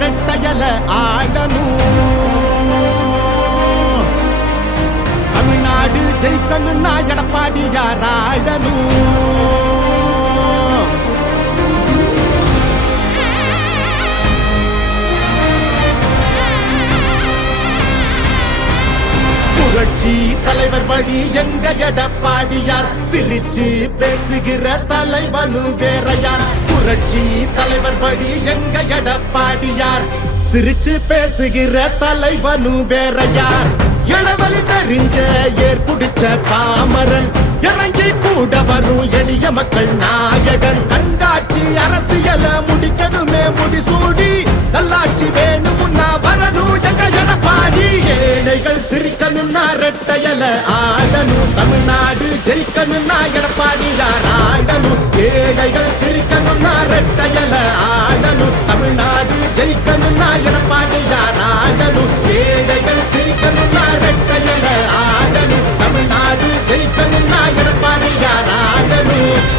ரெட்டையல ஆடணும். தமிழ்நாடு ஜெயிக்கணும்னா எடப்பாடியார் ஆடணும். புரட்சி தலைவர் வழி எங்க எடப்பாடியார், சிரிச்சு பேசுகிற தலைவனு வேறையார். புரட்சி தலைவர் வழி எங்க எடப்பாடியார், சிரிச்சு பேசுகிற தலைவனு வேறையார். இளவலி தெரிஞ்ச ஏற்புடிச்ச பாமரன், இறங்கி கூட வரும் எளிய மக்கள் நாயகன். கண்காட்சி அரசியல முடிக்கணுமே முடிசூடி, நல்லாட்சி வேணும்னா வரணும் எங்க எடப்பாடி. ஏழைகள் சிரிக்கணும்னா ரெட்டையல ஆடணும். தமிழ்நாடு ஜெயிக்கணும்னா எடப்பாடியார் ஆடணும். ஏழைகள் சிரிக்கணும்னா ரெட்டையல ஆடணும். தமிழ்நாடு ஜெயிக்கணும்னா எடப்பாடியார் ஆடணும். ஏழைகள் சிரிக்கணும்னா ரெட்டையல ஆடணும். தமிழ்நாடு ஜெயிக்கணும்னா எடப்பாடியார் ஆடணும்.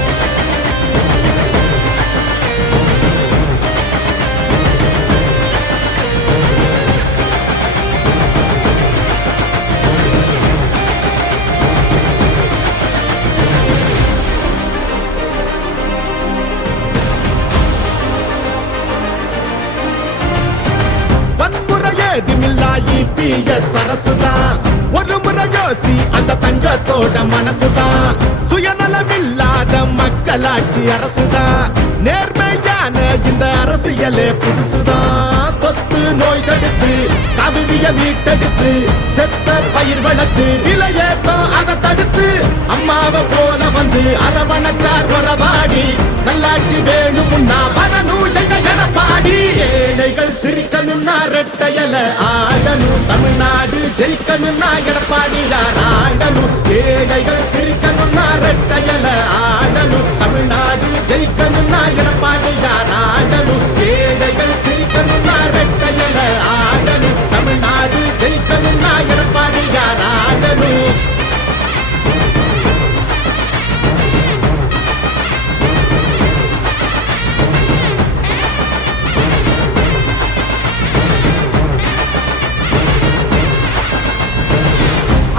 சரசுதான் ஒரு முறை யோசி, அந்த தங்கத்தோட மனசுதான். சுயநலமில்லாத மக்களாட்சி அரசுதான். நேர்மையான இந்த அரசியலே புதுசுதான். தொத்து நோய் தடுத்து கவிதைய மீட்டெடுத்து, செத்த பயிர் வளர்த்து விலையேத்தம் அதை தடுத்து, அம்மாவை போல வந்து அரவணைச்சார் வரவாடி. நல்லாட்சி வேணும்னா வரணும் எங்க எடப்பாடி. ஏழைகள் சிரிக்கணும்னா ரெட்டையல ஆடணும். தமிழ்நாடு ஜெயிக்கணும்னா எடப்பாடியார் ஆடணும். ஏழைகள் சிரிக்கணும்னா ரெட்டையல ஆடணும். தமிழ்நாடு ஜெயிக்கணும்னா எடப்பாடியார் ஆடணும். ஏழைகள் சிரிக்கணும்னா ரெட்டையல ஆடணும். தமிழ்நாடு ஜெயிக்கணும்னா எடப்பாடியார் ஆடணும்.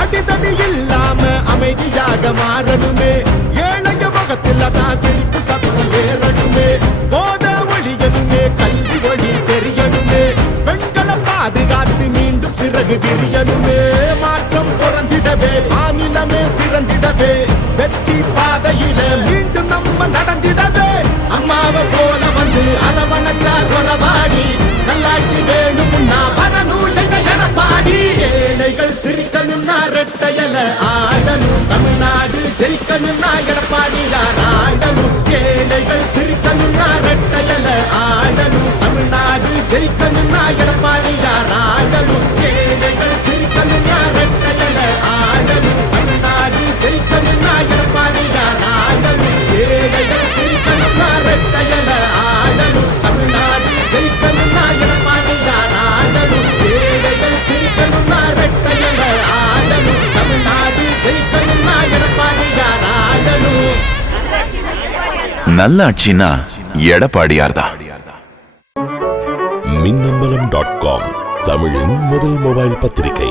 அடிதடி இல்லாம அமைதியாக மாறணுமே, ஏழைய முகத்தில் தான் சிரிப்பு சத்தம் ஏறணுமே. போத ஒழியணுமே, கல்வி வழி தெரியணுமே, பெண்களை பாதுகாத்து மீண்டும் சிறகு விரியணுமே. மாற்றம் புறந்திடவே மாநிலமே சிறந்திடவே, வெற்றி பாதையில மீண்டும் நம்ம நடந்திடவே. அம்மாவை போல வந்து அரவணைச்சார் வரவாடி. நல்லாட்சி வேணும்னா வரணும் எங்க எடப்பாடி. ஏழைகள் சிரிக்கணும்னா ரெட்டையல ஆடணும். தமிழ்நாடு ஜெயிக்கணும்னா எடப்பாடியார் ஆடணும். ஏழைகள் சிரிக்கணும்னா ரெட்டையல ஆடணும். தமிழ்நாடு ஜெயிக்கணும்னா எடப்பாடியார் ஆடணும். ஏழைகள் சிரிக்கணும்னா ரெட்டையல ஆடணும். தமிழ்நாடு ஜெயிக்கணும்னா எடப்பாடியார் ஆடணும். ஏழைகள் சிரிக்கணும்னா ரெட்டையல ஆடணும். தமிழ்நாடு ஜெயிக்கணும்னா எடப்பாடியார் ஆடணும். ஏழைகள் சிரிக்கணும்னா ரெட்டையல ஆடணும். தமிழ்நாடு ஜெயிக்கணும்னா எடப்பாடியார் ஆடணும். நல்லாட்சினா எடப்பாடியார் தான். மின்னம்பலம்.com தமிழின் முதல் மொபைல் பத்திரிகை.